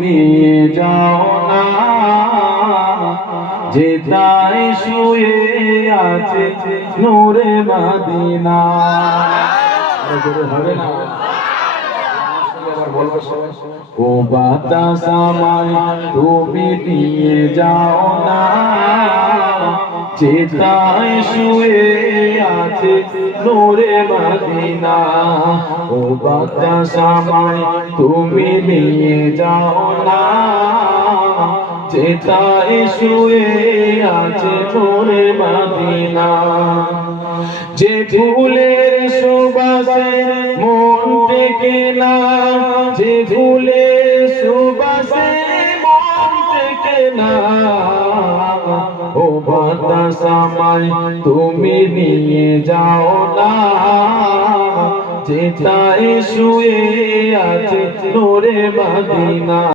নিয়ে যাও না যেথায় শুয়ে আছে নূরে মদিনা। হবে না? ও বাতাস আমায় তুমি নিয়ে যাও না যেথায় শুয়ে আছে নূরে মদিনা। ও বাতাস আমায় তুমি নিয়ে যাও না যেথায় শুয়ে আছে নূরে মদিনা। যে ফুলের সুবাসে মন টেকে না, যে ফুলের সুবাসে মন টেকে না, ও বাতাস আমায় তুমি নিয়ে যাও না যেথায় শুয়ে আছে নূরে মদিনা।